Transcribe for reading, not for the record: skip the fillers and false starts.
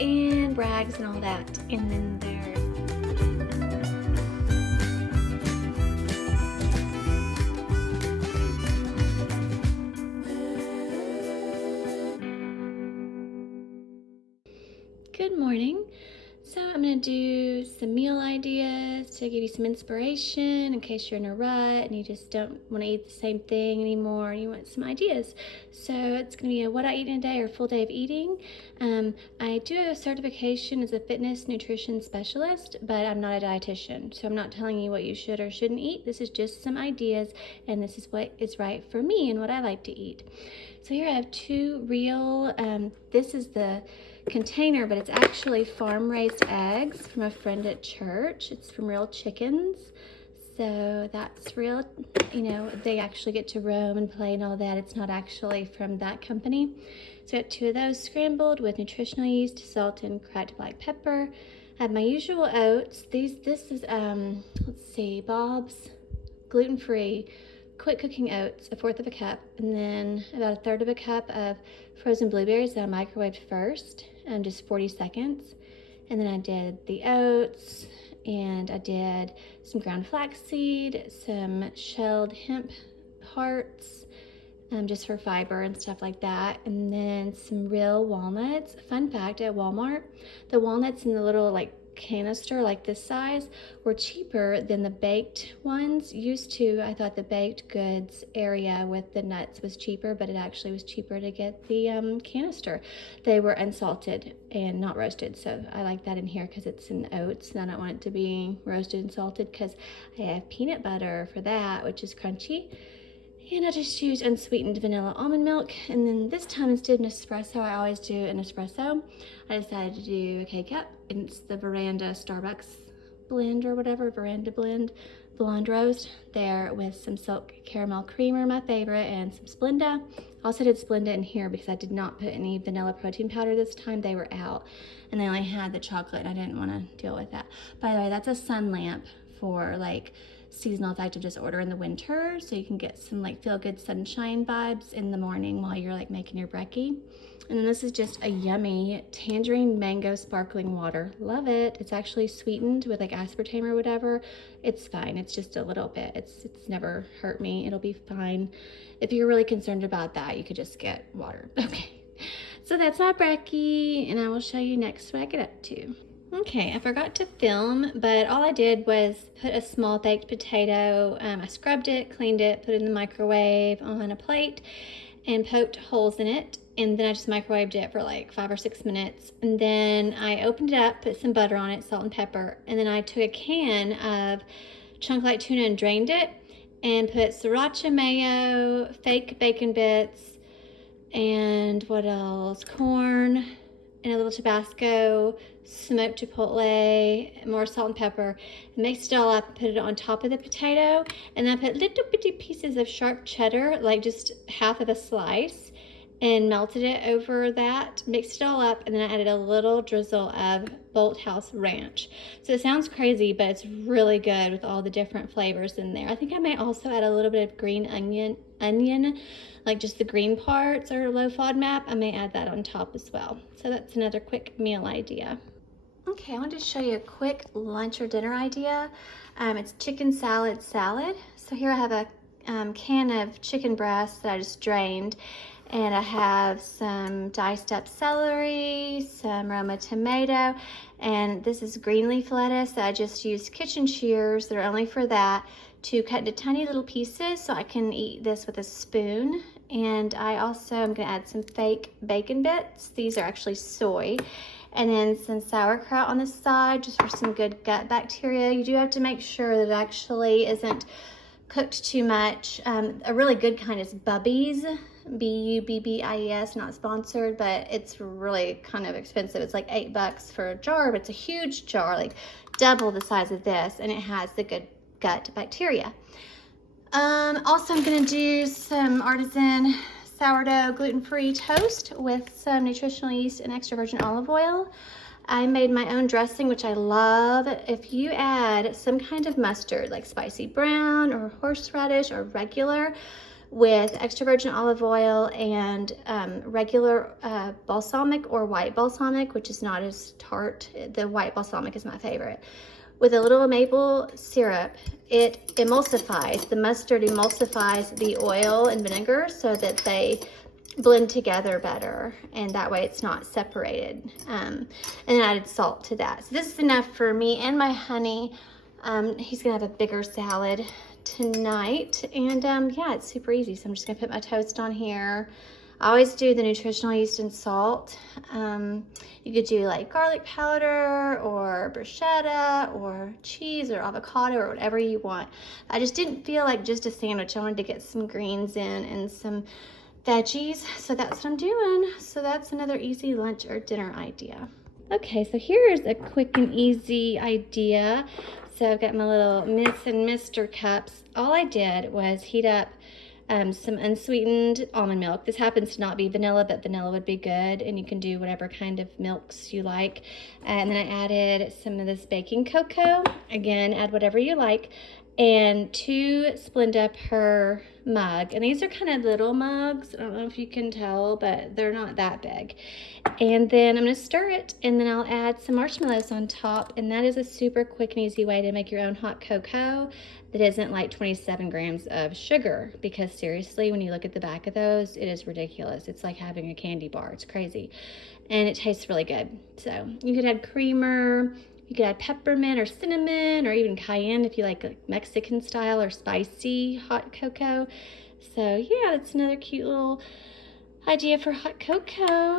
and brags and all that. And then there's good morning. So I'm going to do some meal ideas to give you some inspiration in case you're in a rut and you just don't want to eat the same thing anymore and you want some ideas. So it's going to be a what I eat in a day or full day of eating. I do have a certification as a fitness nutrition specialist, but I'm not a dietitian. So I'm not telling you what you should or shouldn't eat. This is just some ideas, and this is what is right for me and what I like to eat. So here I have two real, this is the container, but it's actually farm-raised eggs from a friend at church. It's from real chickens, so that's real. You know, they actually get to roam and play and all that. It's not actually from that company. So I got two of those scrambled with nutritional yeast, salt, and cracked black pepper. I have my usual oats. This is let's see, Bob's gluten-free quick cooking oats, 1/4 of a cup, and then about 1/3 of a cup of frozen blueberries that I microwaved first, just 40 seconds. And then I did the oats, and I did some ground flaxseed, some shelled hemp hearts, just for fiber and stuff like that, and then some real walnuts. Fun fact, at Walmart, the walnuts in the little like canister like this size were cheaper than the baked ones. Used to, I thought the baked goods area with the nuts was cheaper, but it actually was cheaper to get the canister. They were unsalted and not roasted, so I like that in here because it's in oats and I don't want it to be roasted and salted because I have peanut butter for that, which is crunchy. And I just used unsweetened vanilla almond milk. And then this time, instead of an espresso, I always do an espresso. I decided to do a K-cup. And it's the Veranda Starbucks blend or whatever, Veranda blend, blonde roast there with some silk caramel creamer, my favorite, and some Splenda. I also did Splenda in here because I did not put any vanilla protein powder this time. They were out. And they only had the chocolate, and I didn't want to deal with that. By the way, that's a sun lamp for like seasonal affective disorder in the winter, so you can get some like feel good sunshine vibes in the morning while you're like making your brekkie. And then this is just a yummy tangerine mango sparkling water. Love it. It's actually sweetened with like aspartame or whatever. It's fine. It's just a little bit. It's never hurt me. It'll be fine. If you're really concerned about that, you could just get water. Okay. So that's my brekkie, and I will show you next what I get up to. Okay, I forgot to film, but all I did was put a small baked potato. I scrubbed it, cleaned it, put it in the microwave on a plate, and poked holes in it. And then I just microwaved it for like 5 or 6 minutes. And then I opened it up, put some butter on it, salt and pepper. And then I took a can of chunk light tuna and drained it, and put sriracha mayo, fake bacon bits, and what else? Corn, and a little Tabasco, smoked chipotle, more salt and pepper, and mixed it all up and put it on top of the potato. And then I put little bitty pieces of sharp cheddar, like just half of a slice, and melted it over that, mixed it all up, and then I added a little drizzle of Bolthouse Ranch. So it sounds crazy, but it's really good with all the different flavors in there. I think I may also add a little bit of green onion, like just the green parts or low FODMAP. I may add that on top as well. So that's another quick meal idea. Okay, I wanted to show you a quick lunch or dinner idea. It's chicken salad. So here I have a can of chicken breasts that I just drained, and I have some diced up celery, some Roma tomato, and this is green leaf lettuce that I just used kitchen shears that are only for that to cut into tiny little pieces so I can eat this with a spoon. And I also am gonna add some fake bacon bits. These are actually soy. And then some sauerkraut on the side just for some good gut bacteria. You do have to make sure that it actually isn't cooked too much. A really good kind is Bubby's, B-U-B-B-I-E-S, not sponsored, but it's really kind of expensive. It's like $8 for a jar, but it's a huge jar, like double the size of this, and it has the good gut bacteria. Also, I'm gonna do some artisan sourdough gluten-free toast with some nutritional yeast and extra virgin olive oil. I made my own dressing, which I love. If you add some kind of mustard, like spicy brown or horseradish or regular, with extra virgin olive oil and regular balsamic or white balsamic, which is not as tart. The white balsamic is my favorite. With a little maple syrup, it emulsifies, the mustard emulsifies the oil and vinegar so that they blend together better, and that way it's not separated. And then I added salt to that. So this is enough for me and my honey. He's gonna have a bigger salad tonight, and yeah, it's super easy. So I'm just gonna put my toast on here. I always do the nutritional yeast and salt. You could do like garlic powder or bruschetta or cheese or avocado or whatever you want. I just didn't feel like just a sandwich. I wanted to get some greens in and some veggies, so that's what I'm doing. So that's another easy lunch or dinner idea. Okay, so here's a quick and easy idea. So I've got my little Miss and Mr. cups. All I did was heat up some unsweetened almond milk. This happens to not be vanilla, but vanilla would be good, and you can do whatever kind of milks you like. And then I added some of this baking cocoa. Again, add whatever you like. And 2 Splenda per mug. And these are kind of little mugs. I don't know if you can tell, but they're not that big. And then I'm gonna stir it, and then I'll add some marshmallows on top. And that is a super quick and easy way to make your own hot cocoa that isn't like 27 grams of sugar, because seriously, when you look at the back of those, it is ridiculous. It's like having a candy bar. It's crazy. And it tastes really good. So you could add creamer, you could add peppermint or cinnamon or even cayenne if you like Mexican style or spicy hot cocoa. So yeah, that's another cute little idea for hot cocoa.